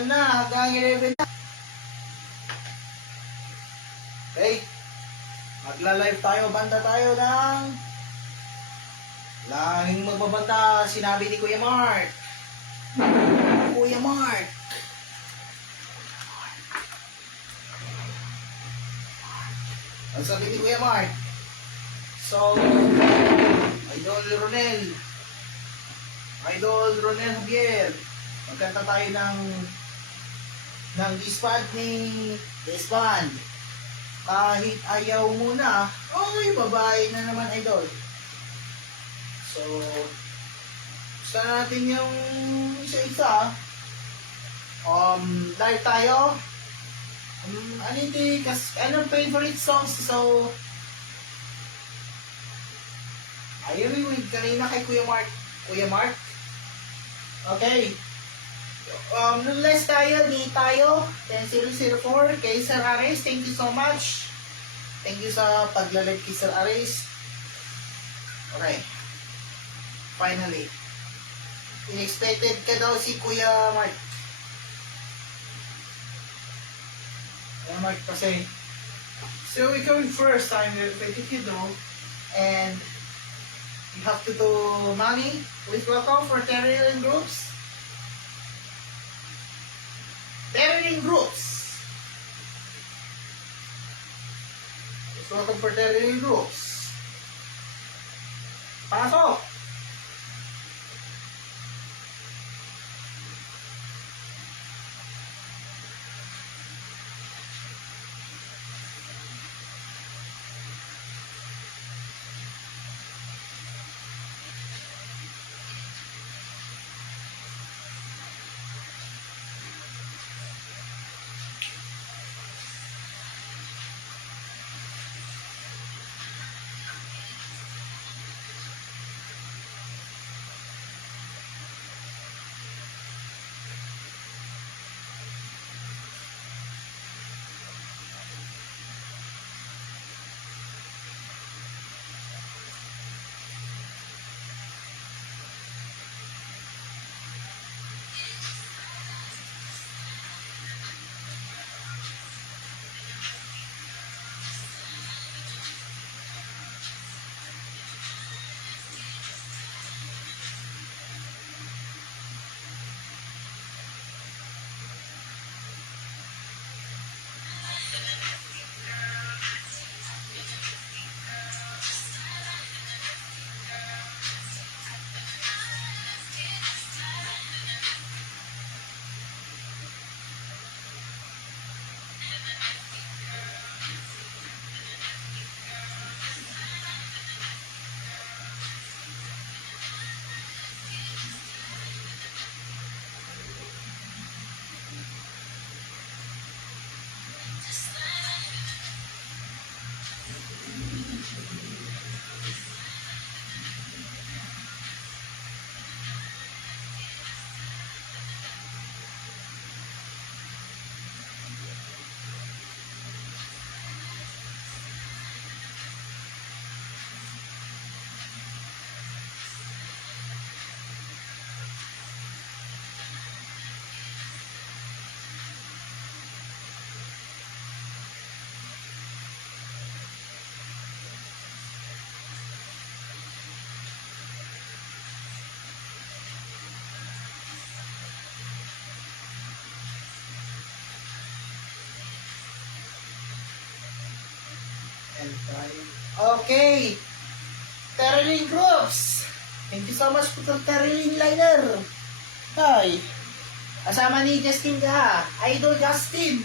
10 na hanggang 11 na. Okay. Magla-live tayo, banda tayo ng laging magbabanta, sinabi ni Kuya Mark. Kuya Mark. Ang sabi ni Kuya Mark. So, Idol Ronel Javier, magkanta tayo ng disband ni Desband. Kahit ayaw muna, oy, babae na naman, Idol. So, gusto natin yung isa-isa. Live tayo. Anong favorite songs? So, ayaw yung kanina kay Kuya Mark. Kuya Mark? Okay. Nonetheless tayo, ni tayo, 10004, kay Sir Aris, thank you so much. Thank you sa paglalag kay Sir Aris. Okay. Finally. Unexpected ka daw si Kuya Mark. Kuya Mark kasi. So we going first time with you know, and you have to do money. Please welcome for Terrarium Groups. Terrarium Groups. Please welcome for Terrarium Groups. Pasok! Okay. Terrarium Groups. Thank you so much po sa Terrarium Liner. Hi. Kasama ni Justin ka. Idol Justin.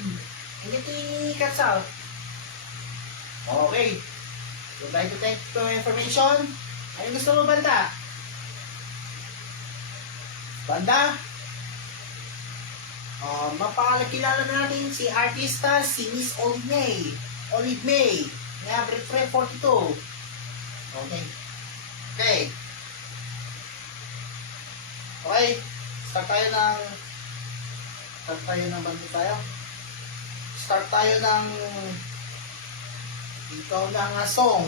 Hindi ni Katsaw. Okay. Would like to thank you for information. Ayun gusto mo banda? Banda? Mapakilala na natin si artista, si Miss Olive May. Average friend 42. Okay. Okay. Okay. Start tayo banda tayo. Start tayo ng ikaw na nga song.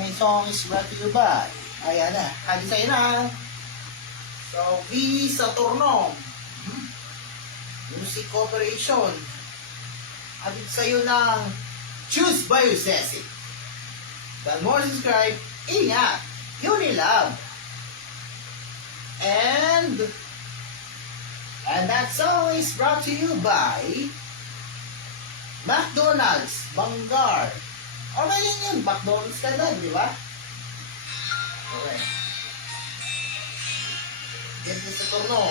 My song is brought to you by Ayan na. Hadi sa'yo na. So, V Saturno. Music Corporation. Hadi sa'yo ng Choose Biosessic. Dan more subscribe. Ingat. Unilab. And that song is brought to you by McDonald's, Vanguard. Okay yun, McDonald's ka na, di ba? Okay. Ganda sa turno.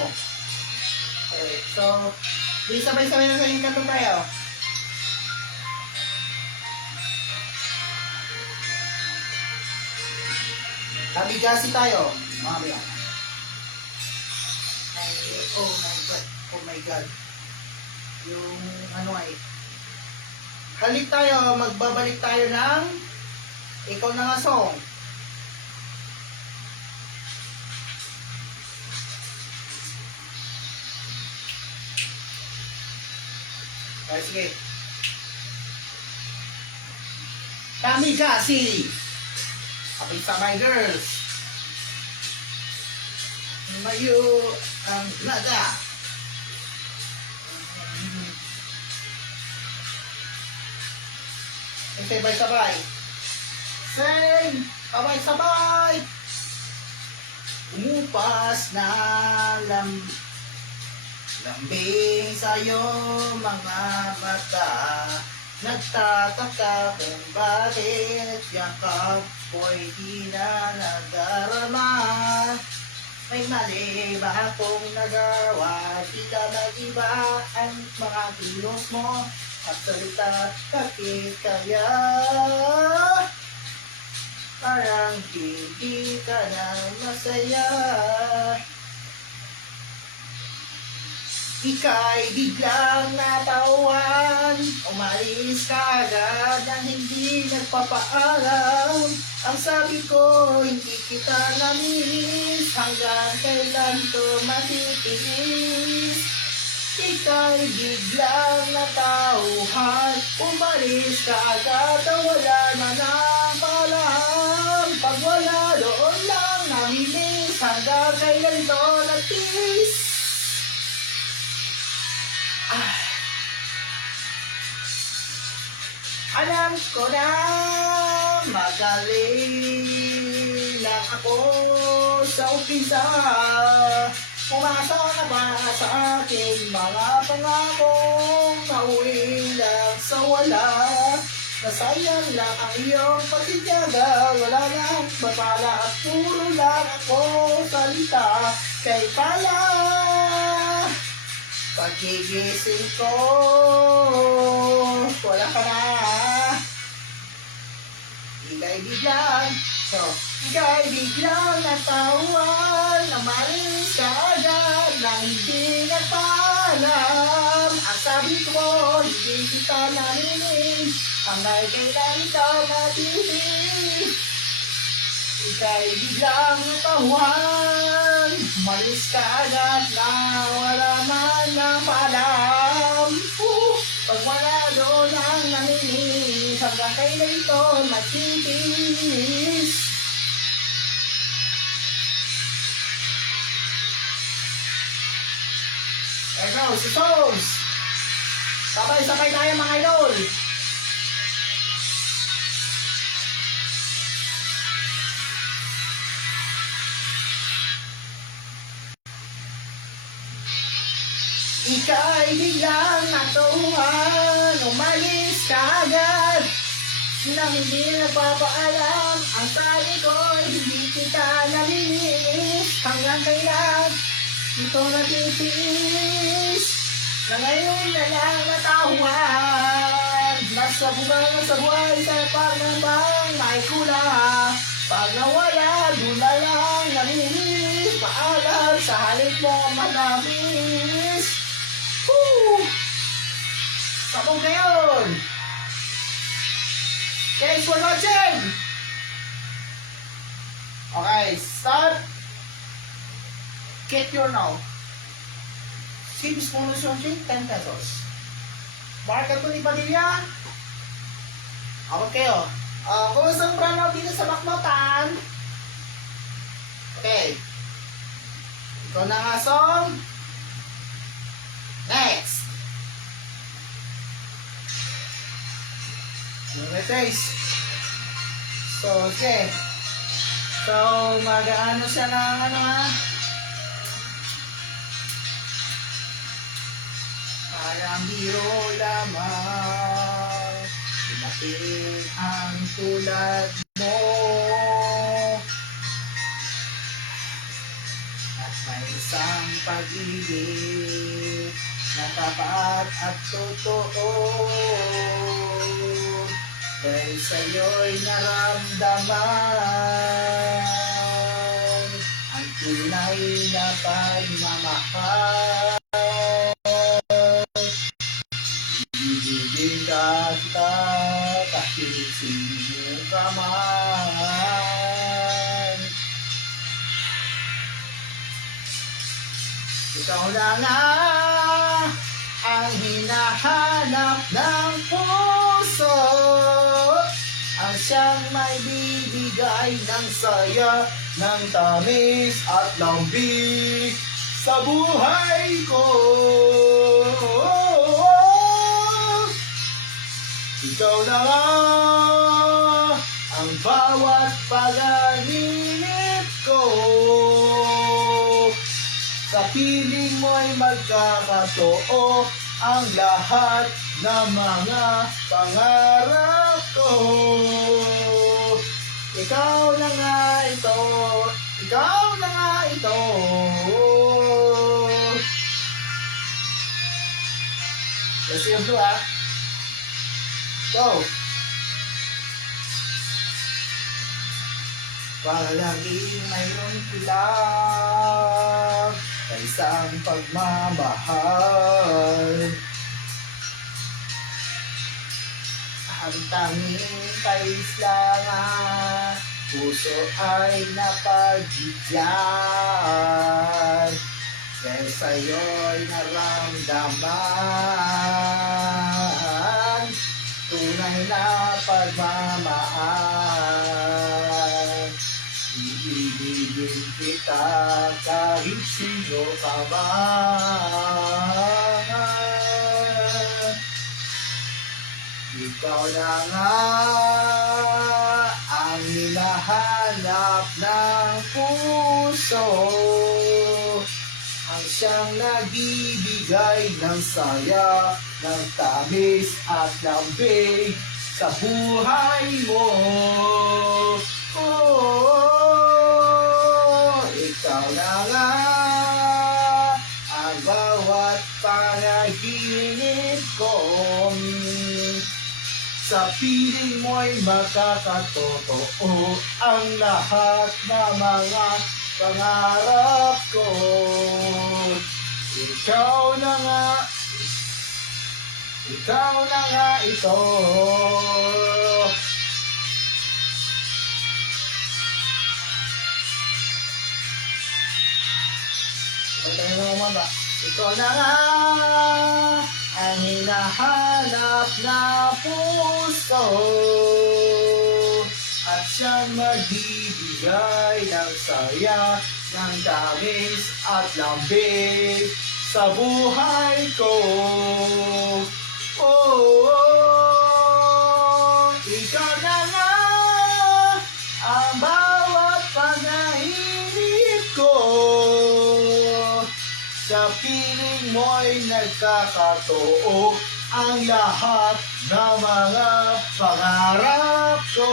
Okay, so, di sabay-sabay na sa yung kanto tayo. Nabigasi tayo, mamaya. Oh my God. Oh my God. Yung ano ay. Halik tayo. Magbabalik tayo ng Ikaw na nga song. Okay, sige. Kamigasi. Kapit sa my girls. Mayo ang nada. Sabay-sabay. Sing! Sabay-sabay! Umupas na lambing sa'yo mga mata. Nagtataka kung bakit yakap ko'y di na nadarama. May mali ba akong nagawa? Di ka mag-iba ang mga kilos mo at salita, bakit kaya? Parang hindi ka na masaya. Ika'y biglang natawan, umalis ka agad nang hindi nagpapaalam. Ang sabi ko, hindi kita namilis, hanggang kailan to matitiis. Ika'y biglang natauhan, umalis ka agad na wala na nang paalam. Pag wala doon lang namilis, hanggang kailan to natiis. Alam ko na magaling lang ako sa umpisa. Pumasok na ba sa aking mga pangakong nauwi lang sa wala. Nasayang lang ang iyong pagtitiyaga. Wala lang mapala at puro lang ako salita. Kay pala pagigising ko, wala ka na. Ika'y biglang natawan, namalis ka agad nang hindi nagpaalam. Ang sabi ko, hindi kita narinig, hanggang kailan ikaw matitig. Ika'y biglang natawan, umalis ka agad na wala man ng paalam. Pag wala doon ang naminis, hanggang kailan ito matitis. There goes, the songs! Sabay-sabay tayo mga idol! Ika'y biglang natuhan, umalis ka agad nang hindi nagpapaalam. Ang sabi ko, hindi kita nalinis, hanggang kailan ito natitiis. Na ngayon na lang natawan, nasa buhay sa pagnambang may kulang. Pag nawala, dula lang nalinis, paalam sa halip mo manamis. Sabog na yun! Thanks for watching! Okay, start. Get your now. Save sponsor 10 pesos. Mark Anthony Padilla. Awag kayo. Kung isang brand out dito sa Baknotan, Okay. Ikaw na nga, Song. Next. Okay, guys. So, okay. So, mag-ano siya ng ano ha? Parang biro lamang, dumating ang tulad mo, at may isang pag-ibig na tapat at totoo, dahil sa'yo'y naramdaman ang tunay na pagmamahal. Ibigin ka kita kahit sino ka man. Ikaw na nga ang hinahanap ng puso, ang siyang may bibigay ng saya, ng tamis at lambing sa buhay ko. Ikaw na nga ang bawat pag-anilip ko, sa piling mo'y magkakatoo ang lahat ng mga pangarap ko. Ikaw na nga ito, ikaw na nga ito. Let's see you ah. Go! Palaging mayroon lang sa isang pagmamahal, ang tanging kailangan puso ay napagbigyan, dahil sa'yo'y naramdaman tunay na pagmamahal. Iibigin kita kahit sino ka man. Ikaw na nga ang hinahanap ng puso, ang siyang nagbibigay ng saya, ng tamis at lambing sa buhay mo. Oh, ikaw na nga ang bawat panaginip ko, sa piling mo'y makakatotoo ang lahat ng mga pangarap ko. Ikaw na nga ito. Ikaw na nga ang hinahanap na puso, at siyang magbibigay ng saya, ng tamis at lambing sa buhay ko. Oh, ikaw na nga ang bawat panahinip ko, sa piling mo'y nagkakatoo ang lahat ng mga pangarap ko.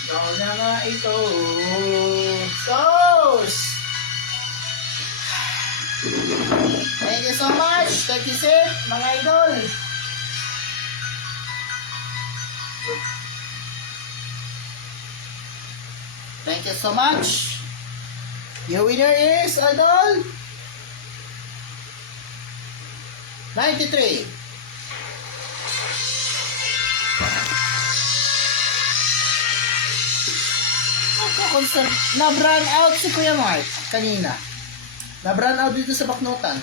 Ikaw na nga ito. Sos! Thank you so much. Thank you, sir, mga idol. Thank you so much. Your winner is, idol, 93. Na-brand out si Kuya Mark kanina. Na-brand out dito sa baknutan.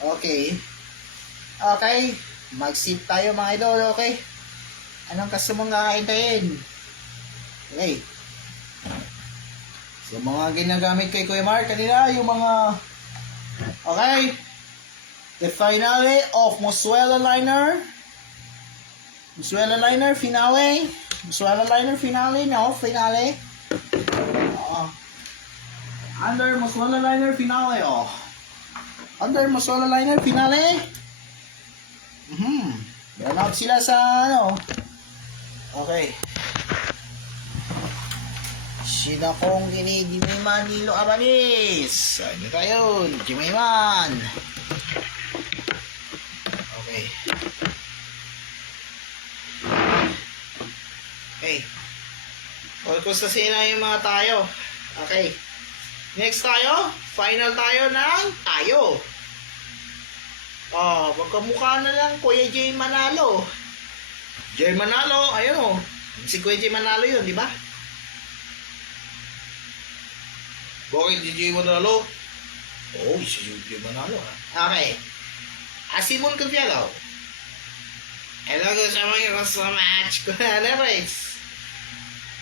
Okay. Okay. Mag-sip tayo mga idol, okay? Anong gusto mong kakaintayin? Okay. So, mga ginagamit kay Kuya Mark kanina, yung mga... Okay. The finale of Mozzarella Liner. Mozzarella Liner finale. Mozzarella Liner finale, no? Finale. Under Mozzarella Liner finale, oh. Under Mozzarella Liner finale. Burn out sila sa, ano. Okay. Sinakong gini Jimayman Nilo Abanis. Ano tayo? Jimayman. Okay. Okay. Almost na sila yung mga tayo. Okay. Next tayo. Final tayo ng tayo. Oh, magkamukha na lang Kuya Jay Manalo. Jay Manalo, ayun oh. Si Kuya Jay Manalo yun, di ba? Bakit si Jay Manalo? Oh, si Jay Manalo ha. Okay. Simon Confiado. Hello guys, so much. Anyways,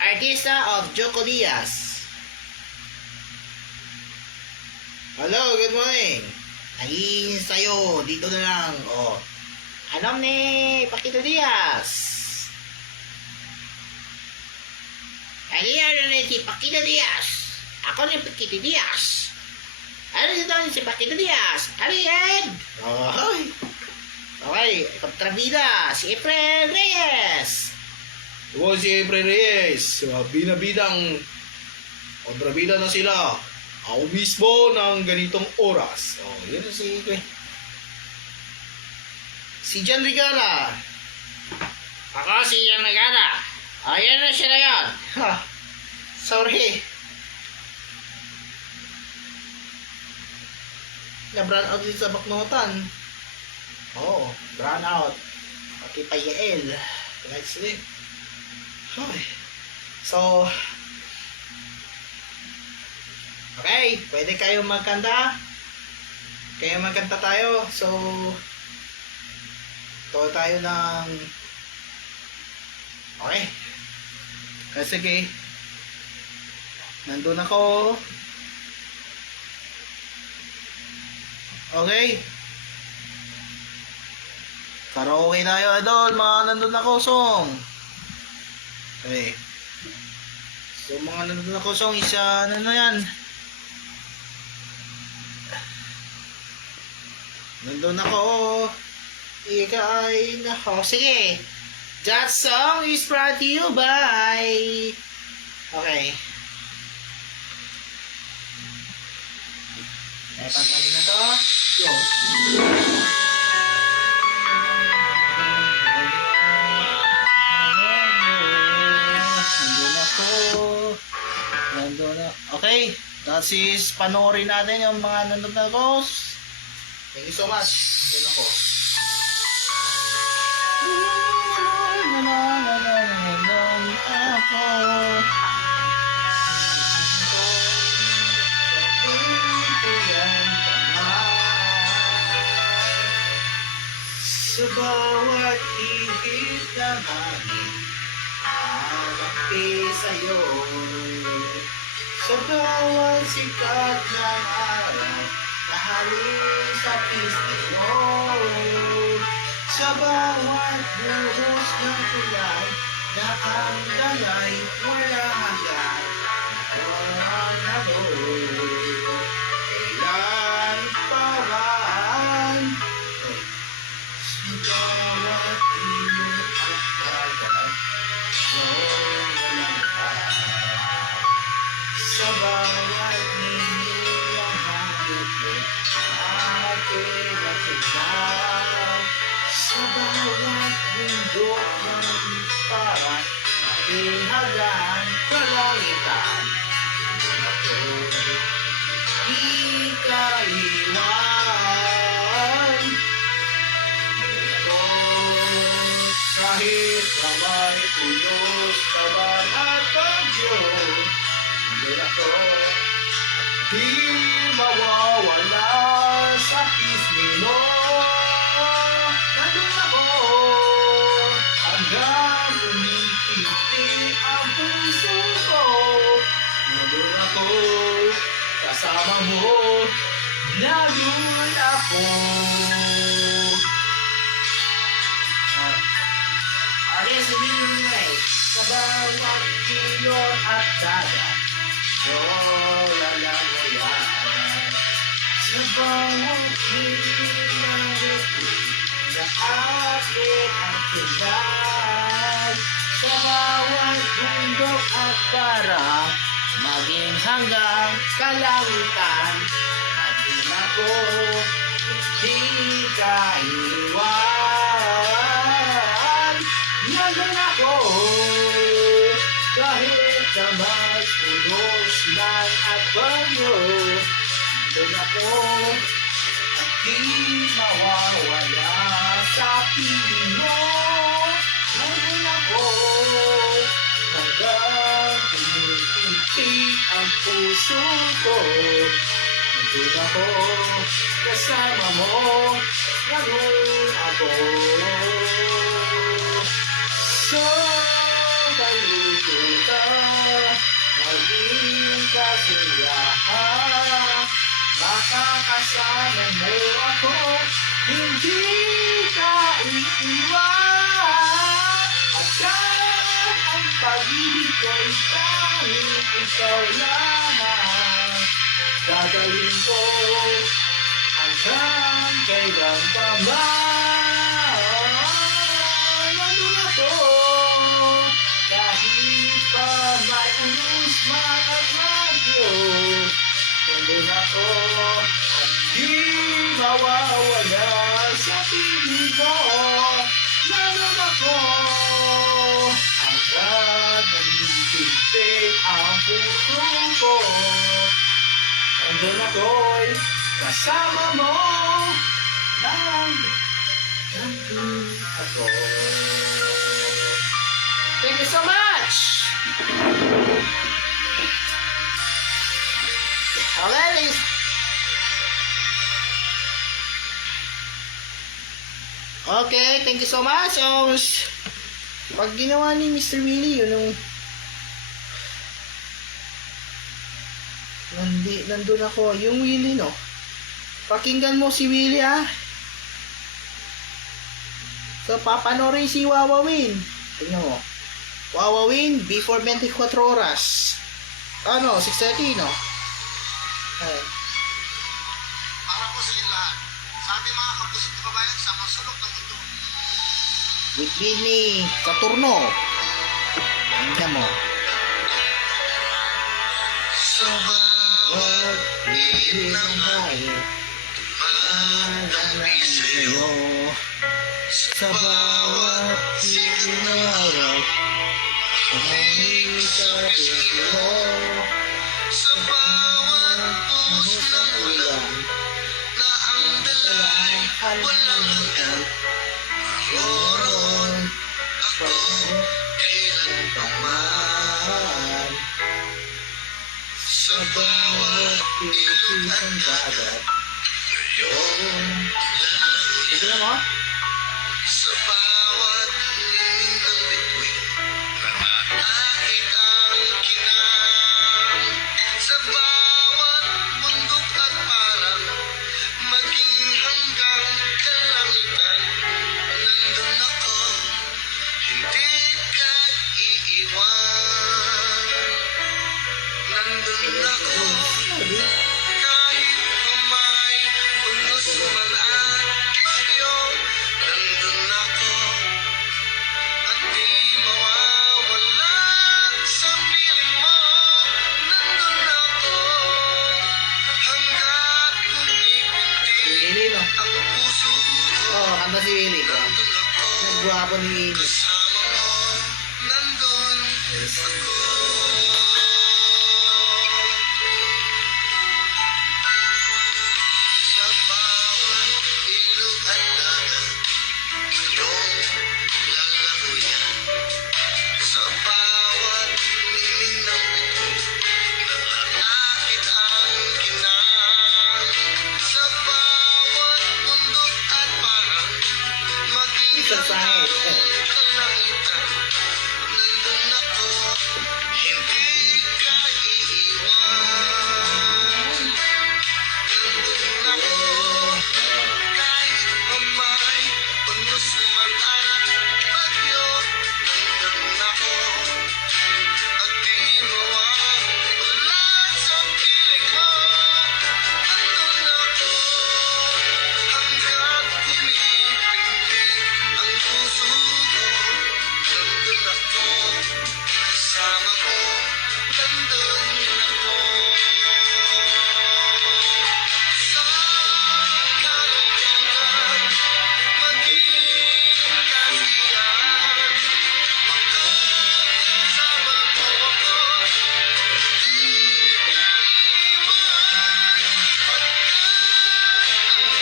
Artista of Joko Diaz. Hello, good morning. Naging sa'yo, dito na lang. Oh. Alam ni Paquito Diaz. Aliyan na si Paquito Diaz. Ako ni Paquito Diaz. Ano dito si Paquito Diaz? Aliyan! Oh, okay, kontrabida, si Efren Reyes. Oo, si Efren Reyes. Binabidang kontrabida na sila. Ako mismo ng ganitong oras. Oh, yun si Jan Rigala. Ako si Jan Rigala. Ayan na siya na yan. Ha, sorry. Na-brown out din sa baknotan. Oo, brown out. Pati pa Yael. Let's see. Okay. So, okay, pwede kayo magkanta. Kaya magkanta tayo. So, ito tayo ng... Okay. Sige. Nandun ako. Okay. Karaoke tayo, idol. Mga nandun ako, song. Okay. So, mga nandun ako, song. Isa, ano na yan? Nandun ako. Ikay na ako. Sige. That song is brought to you by... Okay. Pagkain na to. Yo. Nandun ako. Nandun na. Okay. That is, panoorin natin yung mga nandun na ko. Thank you so much. Nandun ako. Sa bawat higit na hangin, harapi sa'yo. Sa bawat sikat ng araw, nahalin sa pisngi mo. Sa bawat buhos ng kulay, na ang dalay wala hanggan. Walang nabot, kailan pa man? Sa bawat init at dagat, walang ka. Sa bawat nilang hangit mo, aking nasiglan. Sa bawat bundok ng parang aking hagan, kalangitan. Ako, di ka iwan. Ako, kahit na may ulos, kaban at bagyo, yun ako, di mawawala sa pisngi mo. Nandun ako hanggang binti ang puso ko. Nandun ako, kasama mo, nandun ako. Okay, sabihin mo eh. Sa bawat ilon at dagat, alam mo yan. Sa bawat bibig ng bituin na akin ang tindahan, sa bawat bundok at para, maging hanggang kalangitan, nandun ako, hindi ka iwan. Nandun ako, kahit sa mas ulos ng at bagyo. Nandun ako, at di mawawala sa piling mo. Nandun ako, hanggang tinitintig ang puso ko. Nandun ako, kasama mo, nandun ako. So, taluto ka, maging kasiyahan. Makakasama mo ako, hindi ka iiwan. At kahit ang pag-ibig ko'y tanging ikaw lamang, gagawin ko hanggang kailan pa man. Nandun ako, kahit pa may unos man at bagyo. Nandun ako, at di mawawala sa piling mo. Nandun ako, hanggang nagtitindig ang puso ko. Nandun ako'y kasama mo. Nandun ako. Thank you so much! Okay. Okay, thank you so much. Pag ginawa ni Mr. Willie, yun yung nandun ako, yung Willie, no? Pakinggan mo si Willie, ha? So, papanorin si Wawawin. Tingnan mo. Wawawin, before 24 oras. Ano, 6:30, no? Ay. Para po sa inyo lahat. Sa ating mga kapusit na kabayan sa mga sulok ng mundo. With Winnie Saturno. Tingnan mo. Sa bawat ilim ng hangin, madami sa'yo. Sa bawat sikat ng araw, umimig sa pisngi mo. Sa bawat puso ng ulan, na ang dalay walang hanggan. Naroon ako kailan pa man. Sa bawat ilog at dagat, iyong lalamunan. Tingnan mo. Sa bawat liling ng bituin, naraakit ang kinang. Sa bawat bundok at parang, maging hanggang kalangitan. Nandun ako, hindi ka iiwan. Nandun ako, kahit may unos man at kisyo. Nandun ako, at di mawawala sa piling mo. Nandun ako, hanggat pumipintig Willie, no? ang puso ko. Oo, kanta si Willie. Nandun ako, Nagwapo ni Willie. kasama mo. Nandun ako. Sa bawat ilog at dagat, iyong lalamuyan. Sa bawat liling ng bituin, naraakit ang kinang. Sa bawat bundok at parang, maging Isa sa akin. hanggang kalangitan. Nandun kasama mo, nandun ako. Sa kalungkutan, maging kasiyahan, makasama mo ako, di ka iwan. Pagkat ang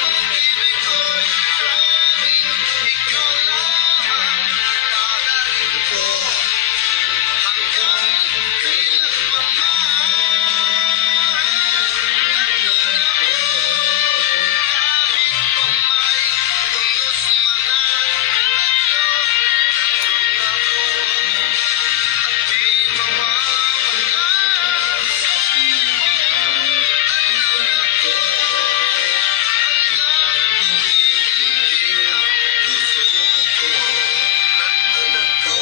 pag-ibig ko'y tanging ikaw lamang, dadalhin ko hanggang kailanman. Nandun ako, kahit pa may lungos man ang bagyo. Nandun ako, at di mawawala sa puso. Nandun ako, hanggang umiibig ang puso ko. Nandun ako,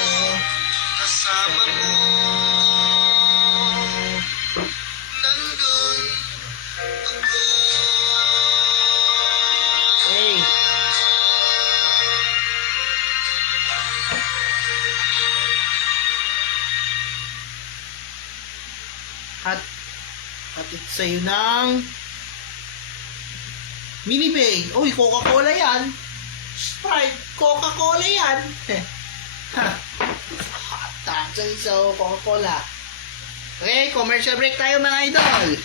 kasama mo. Nandun ako. Hey. Hatid sa'yo ng Minibay. Uy, Coca-Cola yan. Sprite, Coca-Cola yan. Tansan so Coca-Cola. Okay, commercial break tayo mga idol.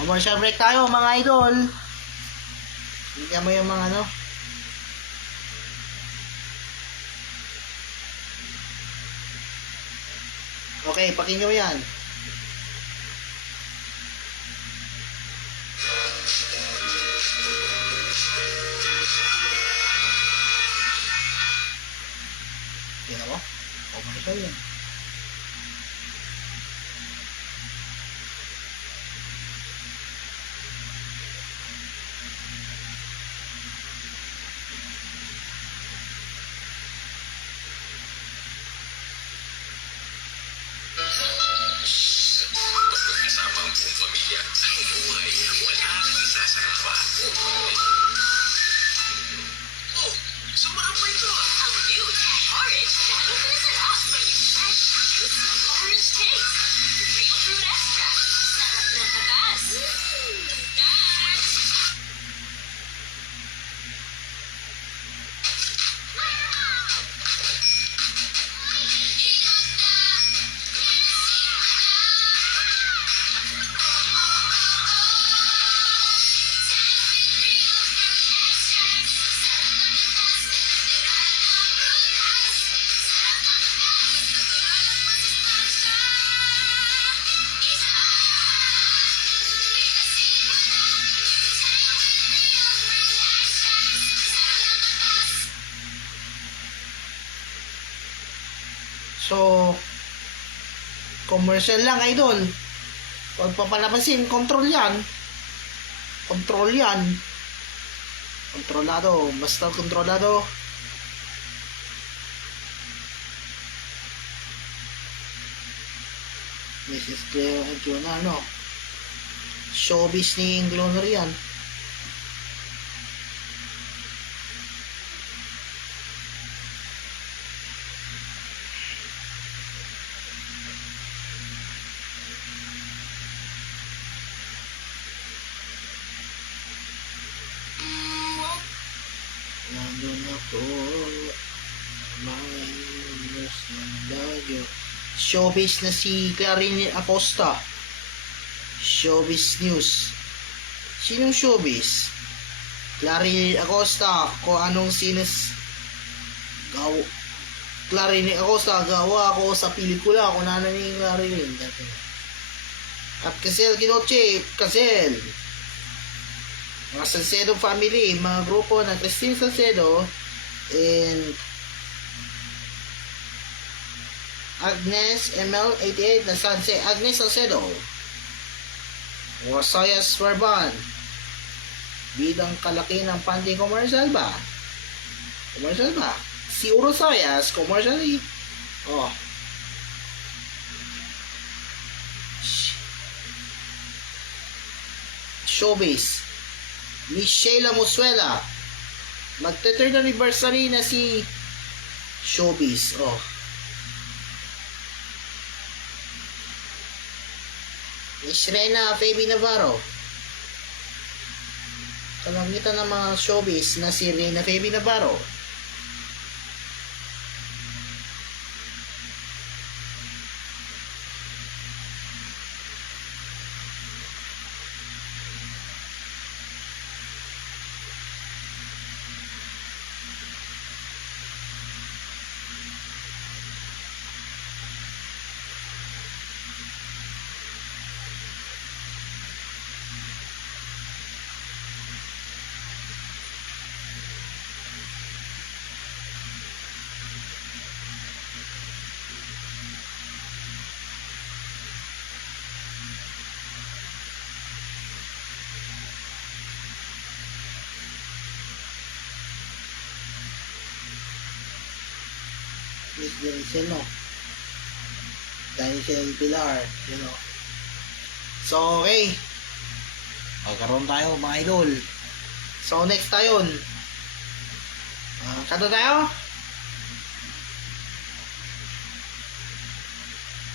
Commercial break tayo mga idol. Bigyan mo yung mga ano. Okay, pakinggan mo yan. Tingnan mo? Commercial yan. Kasama ang buong pamilya, ang buhay na wala nang isasama. Oh, sumama pa ito. Ang new orange lalo na sarap may fresh juicy orange taste. Real fruit extract. Sarap na labas. Guys! So, commercial lang idol. Huwag papalabasin, control yan. Control yan. Kontrolado, basta kontrolado. Mrs. Cleo at yun ano. Showbiz ni Gloner yan. Nandun ako, may lungos ng bagyo. Showbiz na si Clarine Acosta. Showbiz News. Sinong showbiz? Clarine Acosta. Kung anong Clarine Acosta, gawa ako sa pelikula. Kung ano ni Clarine. At Casel Kinoche. Casel. Mga Salcedo family, mga grupo ng Christine Salcedo and Agnes ML88 na Agnes Salcedo, Rosayas Verban, bidang kalaki ng panding commercial ba? Si Rosayas, commercially. Oh. Showbiz. Miss Sheila Musuela. Magte-third anniversary na si Showbiz. Oh. Miss Rena Fabi Navarro. Kalangitan ng mga showbiz na si Rena Fabi Navarro. Miss Jensen, no? Dahil siya yung Pilar, you know. So, okay. Magkaroon tayo, mga idol. So, next tayo. Kanta tayo?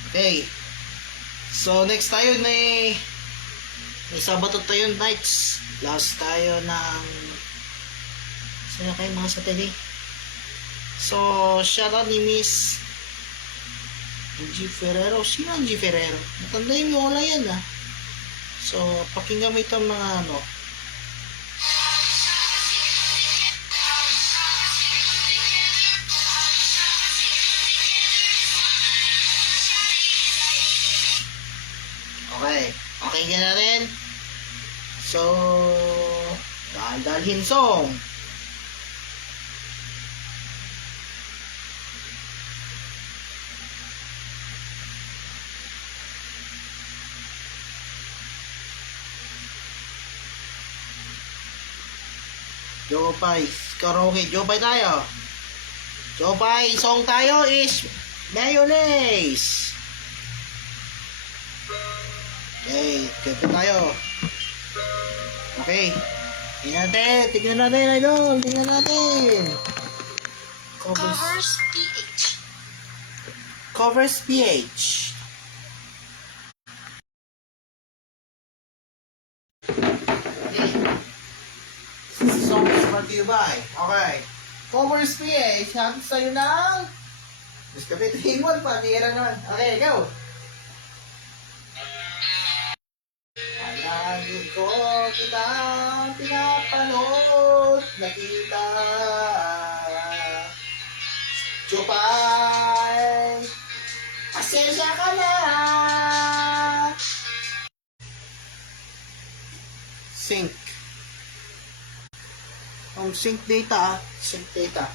Okay. So, next tayo na may Sabato tayo nights. Last tayo ng saan kayo mga satellite? So, shoutout ni Miss G. Ferrero. Sino ang G. Ferrero? Natandayin mo wala yan ah. So, pakinggan mo itong mga ano. Okay. Pakinggan natin. So, dalhin song. Jopay, karaoke, Jopay tayo. Jopay, song tayo is Mayonnaise. Okay, kanta tayo. Okay. Tingnan natin, idol. Tingnan natin. Covers PH. Covers PH. Song is brought to you by. Okay. Covers PH. Happy sa'yo ng Diyos ka pitingin panira naman. Okay, go. Palagi ko kitang pinapanood, nakita. Chupay, pasensya ka na. Sync. Sync data. Sync data.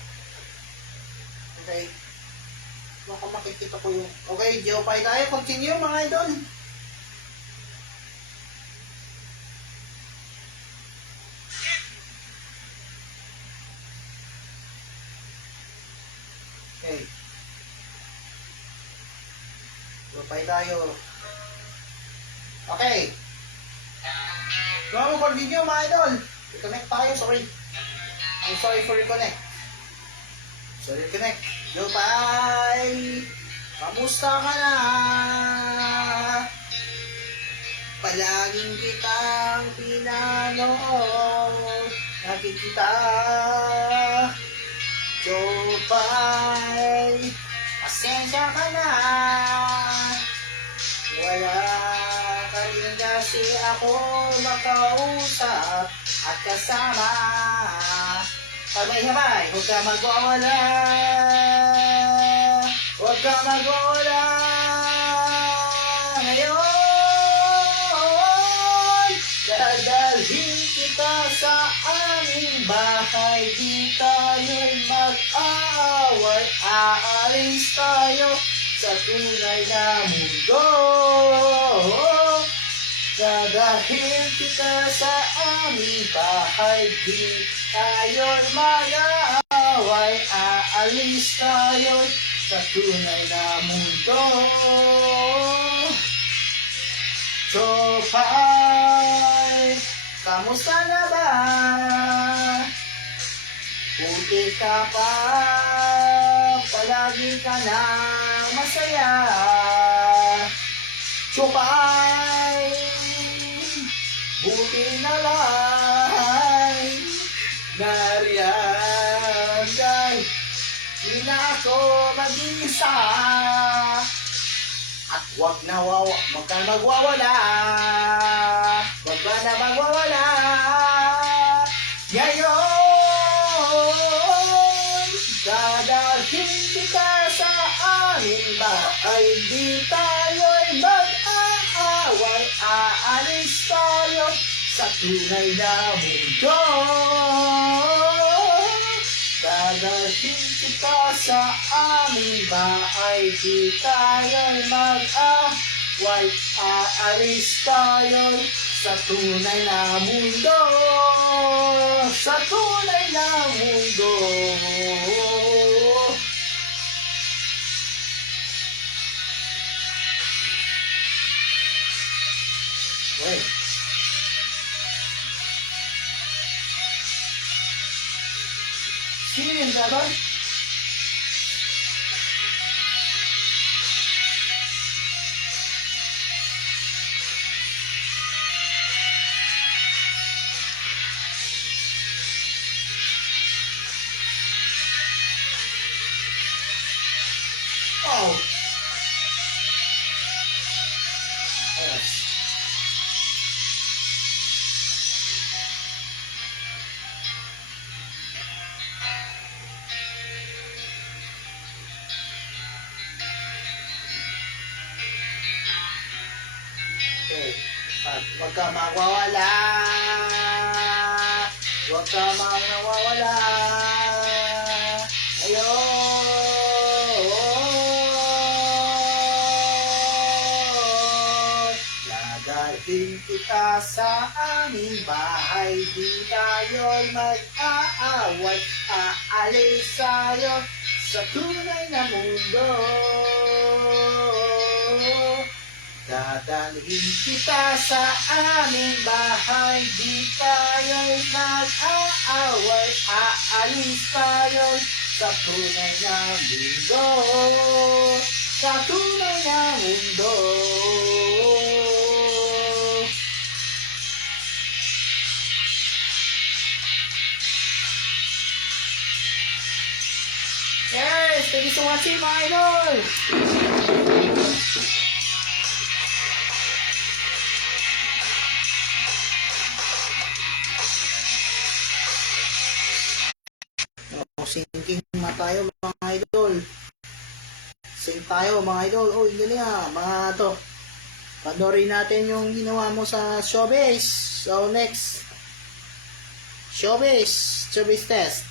Okay. Baka makikita ko yung... Okay, Jopay tayo. Continue mga idol. Okay. Jopay tayo. Okay. Kung mag-video mga idol. Reconnect tayo, sorry. I'm sorry for reconnect. So reconnect. Jopay! Kamusta ka na? Palaging kitang pinanood. Nakikita. Jopay! Pasensya ka na. Wala ka rin kasi ako makausap at kasama. Sabay-sabay, huwag ka magwawala. Huwag ka magwawala. Ngayon, dadalhin kita sa aming bahay. Di tayo'y mag-aaway. Aalis tayo sa tunay na mundo. Dadalhin kita sa aming bahay. Di tayo'y mag-aaway. Aalis tayo sa tunay na mundo. Jopay, kamusta na ba? Puti ka pa, palagi ka na masaya. Jopay, pinalay nariyan kay di na ako mag-isa at wag ka magwawala wag ka na magwawala ngayon dadalhin kita sa amin bahay di tayo'y mag-aaway aalis tayo sa tunay na mundo dadalhin kita sa aming bahay di tayo'y mag-aaway aalis tayo sa tunay na mundo sa tunay na mundo Uy. Sino yun ba? Oh. Ayos. Okay. Huwag ka mawawala. Huwag ka mawawala. Ayun. Dadalhin kita sa aming bahay. Di tayo'y mag-aaway. Aalis tayo sa tunay na mundo. Dadalhin kita sa aming bahay di tayo'y mag-aaway aalis tayo sa tunay na mundo sa tunay na mundo Yes! Thank you so much mga idol! Singking na tayo mga idol. Sing tayo mga idol. Oh, hindi na mga to. Panoorin natin yung ginawa mo sa showbiz. So next. Showbiz test.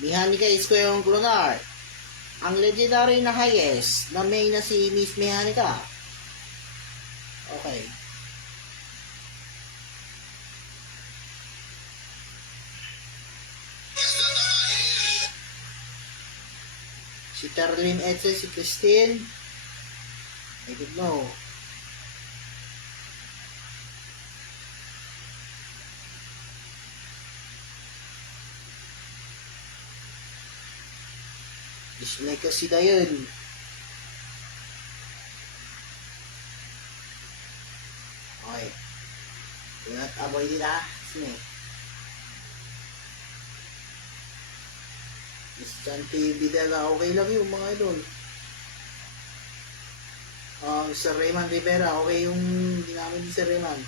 Mehanica is ko yung Clonar. Ang legendary na highest na may na si Miss Mehanica. Okay. Si Terlin Edson, si Christine. I don't know. Dislike kasi na yun. Okay. Ingat aboy din ha. Sine. Instant TV dala. Okay lang yung mga idol. Sir Raymond Rivera. Okay yung ginamit ni Sir Raymond.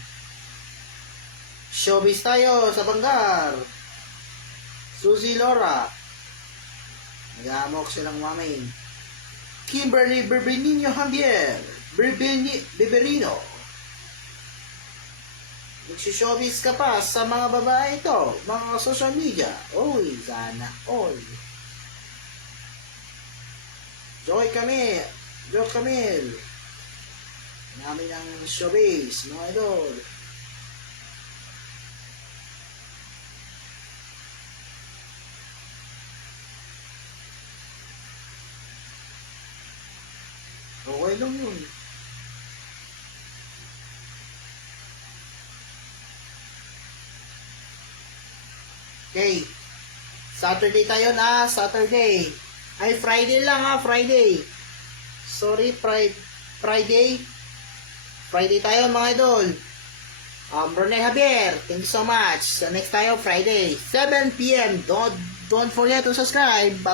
Showbiz tayo sa Bangar. Suzy Laura. Nag-aamok silang mamain. Kimberly Berbenino Javier. Beberino. Nagsishowbiz ka pa sa mga babae ito. Mga social media. Oy, sana all. Joy Camille. Namin ang showbiz, mga idol. Okay lang yun. Okay. Saturday tayo na, Saturday. Ay, Friday lang ha, Friday. Sorry, Friday. Friday tayo mga idol. Ronel Javier, thank you so much. So next tayo, Friday, 7 p.m. Don't forget to subscribe. Bye.